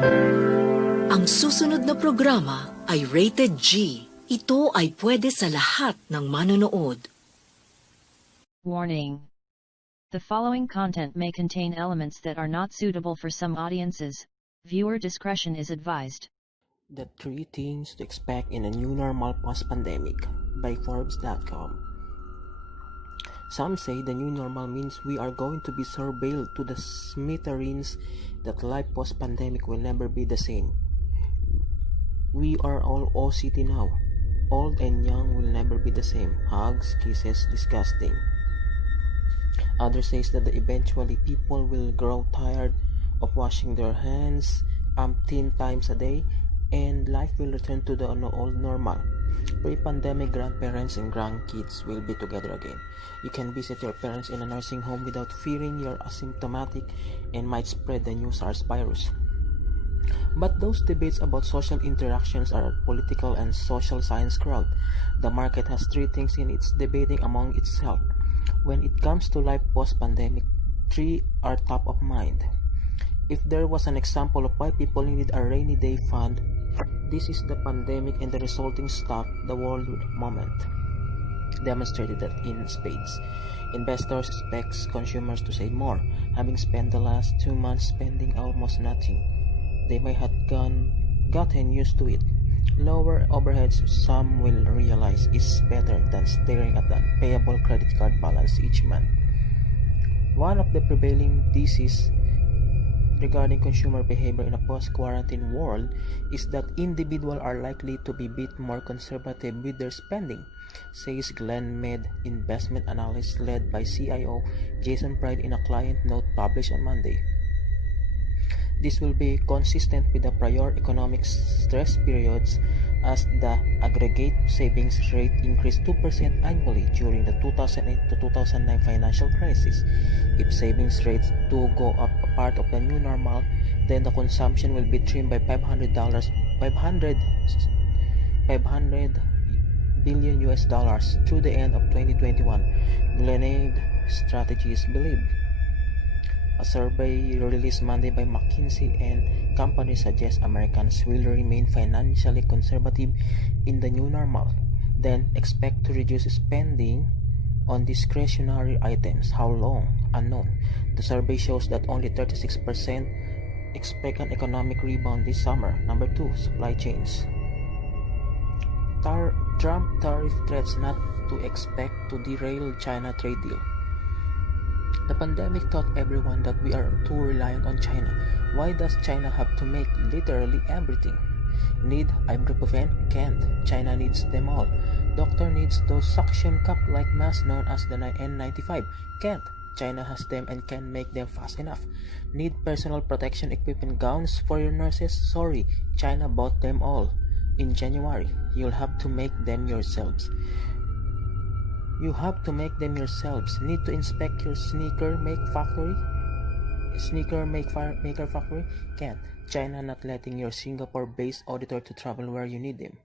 Ang susunod na programa ay rated G. Ito ay pwede sa lahat ng manonood. Warning. The following content may contain elements that are not suitable for some audiences. Viewer discretion is advised. The 3 things to expect in a new normal post-pandemic by Forbes.com. Some say the new normal means we are going to be surveilled to the smithereens, that life post-pandemic will never be the same. We are all OCT now. Old and young will never be the same. Hugs, kisses, disgusting. Others says that eventually people will grow tired of washing their hands umpteen times a day, and life will return to the old normal. Pre-pandemic grandparents and grandkids will be together again. You can visit your parents in a nursing home without fearing you're asymptomatic and might spread the new SARS virus. But those debates about social interactions are a political and social science crowd. The market has 3 things in its debating among itself. When it comes to life post-pandemic, 3 are top of mind. If there was an example of why people need a rainy day fund, this is the pandemic and the resulting stop the world moment demonstrated that in spades. Investors expect consumers to save more, having spent the last 2 months spending almost nothing. They may have gotten used to it. Lower overheads, some will realize, is better than staring at the payable credit card balance each month. One of the prevailing theses regarding consumer behavior in a post-quarantine world is that individuals are likely to be a bit more conservative with their spending, says Glenn Mead, investment analyst led by CIO Jason Pride in a client note published on Monday. This will be consistent with the prior economic stress periods, as the aggregate savings rate increased 2% annually during the 2008 to 2009 financial crisis. If savings rates do go up a part of the new normal, then the consumption will be trimmed by $500 billion through the end of 2021, Glenade Strategies believe. A survey released Monday by McKinsey and Company suggests Americans will remain financially conservative in the new normal, then expect to reduce spending on discretionary items. How long? Unknown. The survey shows that only 36% expect an economic rebound this summer. Number 2, supply chains. Trump tariff threats not to expect to derail China trade deal. The pandemic taught everyone that we are too reliant on China. Why does China have to make literally everything? Need ibuprofen? Can't. China needs them all. Doctor needs those suction cup-like masks known as the N95. Can't. China has them and can make them fast enough. Need personal protection equipment gowns for your nurses? Sorry, China bought them all. In January, you'll have to make them yourselves. Need to inspect your sneaker maker factory? Can't. China not letting your Singapore-based auditor to travel where you need them.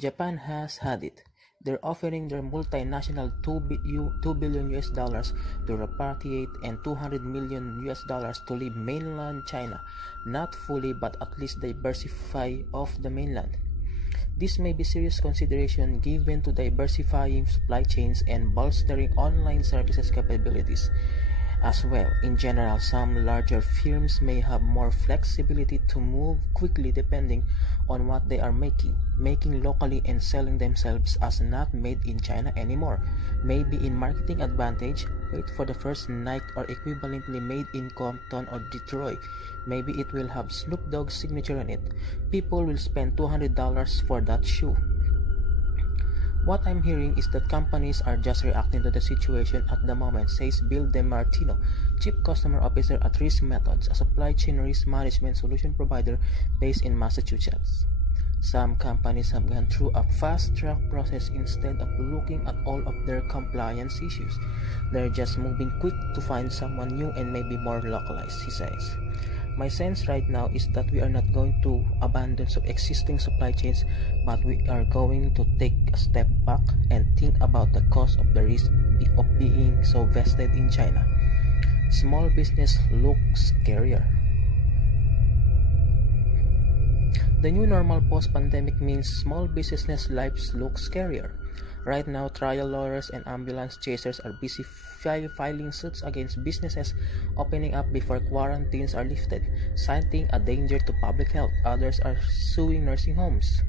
Japan has had it. They're offering their multinational $2 billion to repatriate and $200 million to leave mainland China. Not fully, but at least diversify off the mainland. This may be serious consideration given to diversifying supply chains and bolstering online services capabilities. As well, in general, some larger firms may have more flexibility to move quickly depending on what they are making locally and selling themselves as not made in China anymore. Maybe in marketing advantage, wait for the first Nike or equivalently made in Compton or Detroit. Maybe it will have Snoop Dogg's signature on it. People will spend $200 for that shoe. What I'm hearing is that companies are just reacting to the situation at the moment, says Bill DeMartino, Chief Customer Officer at Risk Methods, a supply chain risk management solution provider based in Massachusetts. Some companies have gone through a fast-track process instead of looking at all of their compliance issues. They're just moving quick to find someone new and maybe more localized, he says. My sense right now is that we are not going to abandon existing supply chains, but we are going to take a step back and think about the cost of the risk of being so vested in China. Small business looks scarier. The new normal post-pandemic means small business lives look scarier. Right now, trial lawyers and ambulance chasers are busy filing suits against businesses opening up before quarantines are lifted, citing a danger to public health. Others are suing nursing homes.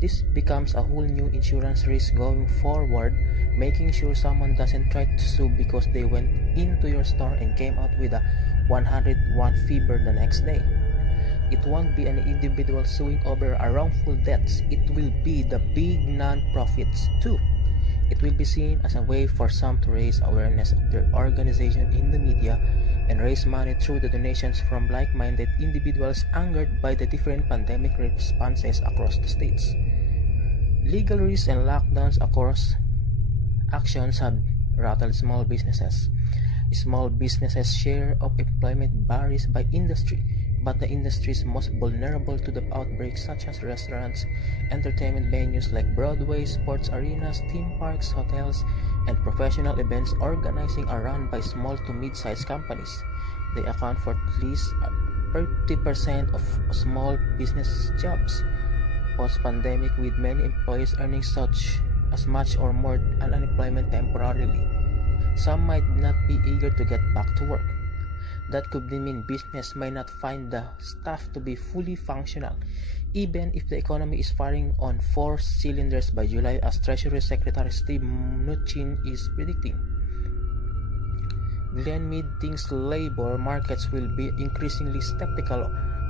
This becomes a whole new insurance risk going forward, making sure someone doesn't try to sue because they went into your store and came out with a 101 fever the next day. It won't be an individual suing over a wrongful deaths. It will be the big non-profits too. It will be seen as a way for some to raise awareness of their organization in the media and raise money through the donations from like-minded individuals angered by the different pandemic responses across the states. Legal risks and lockdowns across actions have rattled small businesses. Small businesses' share of employment varies by industry, but the industries most vulnerable to the outbreak, such as restaurants, entertainment venues like Broadway, sports arenas, theme parks, hotels, and professional events organizing are run by small to mid-sized companies. They account for at least 30% of small business jobs. Post-pandemic, with many employees earning such as much or more unemployment temporarily, some might not be eager to get back to work. That could mean business might not find the staff to be fully functional, even if the economy is firing on four cylinders by July, as Treasury Secretary Steve Mnuchin is predicting. Glenn Mead thinks labor markets will be increasingly skeptical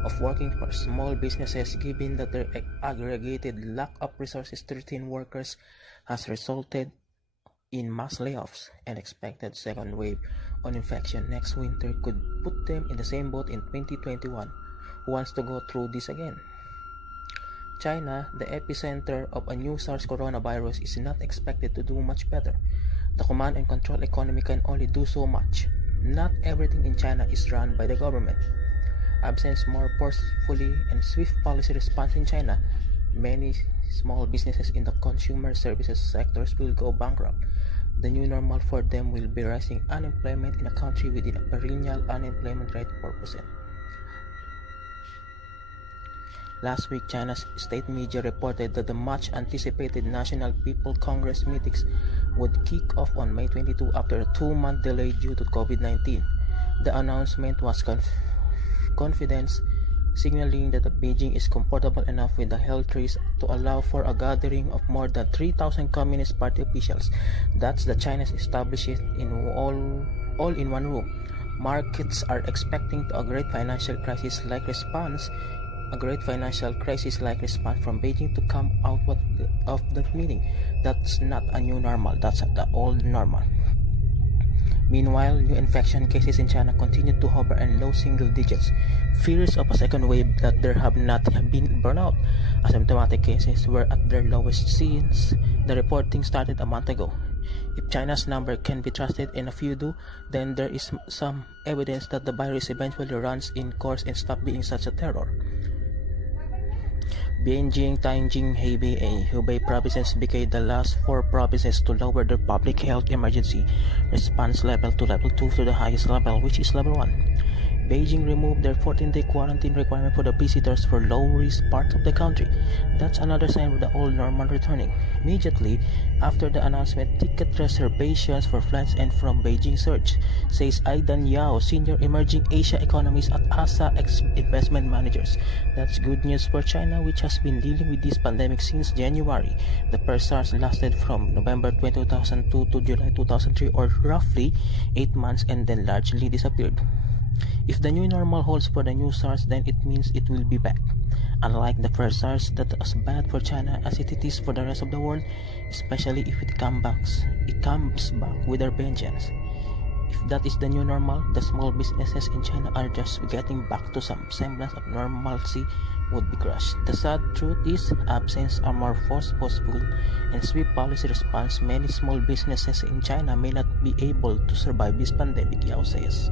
of working for small businesses given that their aggregated lack of resources to retain workers has resulted in mass layoffs. An expected second wave on infection next winter could put them in the same boat in 2021. Who wants to go through this again? China, the epicenter of a new SARS coronavirus, is not expected to do much better. The command and control economy can only do so much. Not everything in China is run by the government. Absent more forcefully and swift policy response in China, many small businesses in the consumer services sectors will go bankrupt. The new normal for them will be rising unemployment in a country with a perennial unemployment rate of 4%. Last week, China's state media reported that the much-anticipated National People Congress meetings would kick off on May 22 after a 2-month delay due to COVID-19. The announcement was confidence, signaling that Beijing is comfortable enough with the health risks to allow for a gathering of more than 3,000 Communist Party officials. That's the China's established in all in one room. Markets are expecting a great financial crisis-like response from Beijing to come out of the meeting. That's not a new normal, that's the old normal. Meanwhile, new infection cases in China continue to hover in low single digits. Fears of a second wave that there have not been burnout. Asymptomatic cases were at their lowest since the reporting started a month ago. If China's number can be trusted and a few do, then there is some evidence that the virus eventually runs its course and stops being such a terror. Beijing, Tianjin, Hebei, and Hubei provinces became the last 4 provinces to lower their public health emergency response level to level 2 to the highest level, which is level 1. Beijing removed their 14-day quarantine requirement for the visitors for low-risk parts of the country. That's another sign of the old normal returning. Immediately after the announcement, ticket reservations for flights and from Beijing surged, says Aidan Yao, Senior Emerging Asia Economist at ASA Investment Managers. That's good news for China, which has been dealing with this pandemic since January. The first SARS lasted from November 2002 to July 2003, or roughly 8 months, and then largely disappeared. If the new normal holds for the new SARS, then it means it will be back. Unlike the first SARS that was bad for China as it is for the rest of the world, especially if it comes back with a vengeance. If that is the new normal, the small businesses in China are just getting back to some semblance of normalcy would be crushed. The sad truth is, absence a more forceful and swift policy response, many small businesses in China may not be able to survive this pandemic, Yao says.